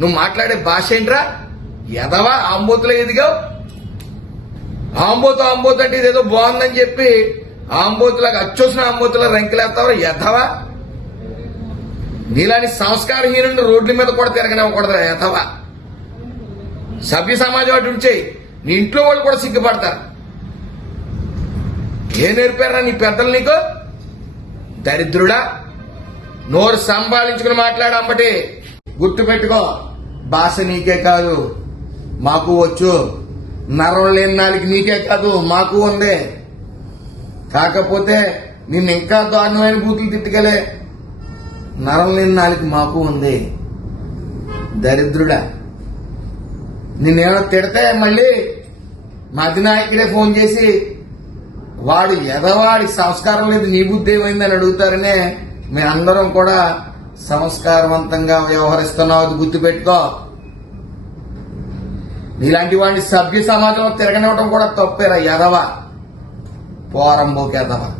నువ్వు మాట్లాడే భాష ఏంట్రా? ఎదవా ఆంబోతులో ఎదిగావు. ఆంబోతు అంటే ఇదేదో బాగుందని చెప్పి ఆంబోతులాగా అచ్చొసిన ఆంబోతులా రంకెలేస్తావు. ఎదవా నీలాంటి సంస్కారహీనుడిని రోడ్ల మీద కూడా తిరగనివ్వకూడదురా ఎదవా. సభ్య సమాజం అటు చేయి. నీ ఇంట్లో వాళ్ళు కూడా సిగ్గుపడతారు. ఏం నేర్పారా నీ పెద్దలు నీకు? దరిద్రుడా, నోరు సంభాళించుకుని మాట్లాడమ్మటి. గుర్తు పెట్టుకో, భాష నీకే కాదు మాకు వచ్చు. నరం లేని నాలుగు నీకే కాదు మాకు ఉంది. కాకపోతే నిన్ను ఇంకా దారుణమైన బూతులు తిట్టుకెళ్ళే నరం లేని నాలుగు మాకు ఉంది. దరిద్రుడా, నిన్నేమో తిడితే మళ్ళీ మా అధినాయకుడే ఫోన్ చేసి వాడు ఎదవాడికి సంస్కారం లేదు నీ బుద్ధి ఏమైందని అడుగుతారనే మేమందరం కూడా సంస్కారవంతంగా వ్యవహరిస్తున్నావు. అది గుర్తుపెట్టుకో. నీలాంటి వాడిని సభ్య సమాజంలో తిరగనివ్వడం కూడా తప్పేరా ఎదవా. పోరంబోకి ఎదవా.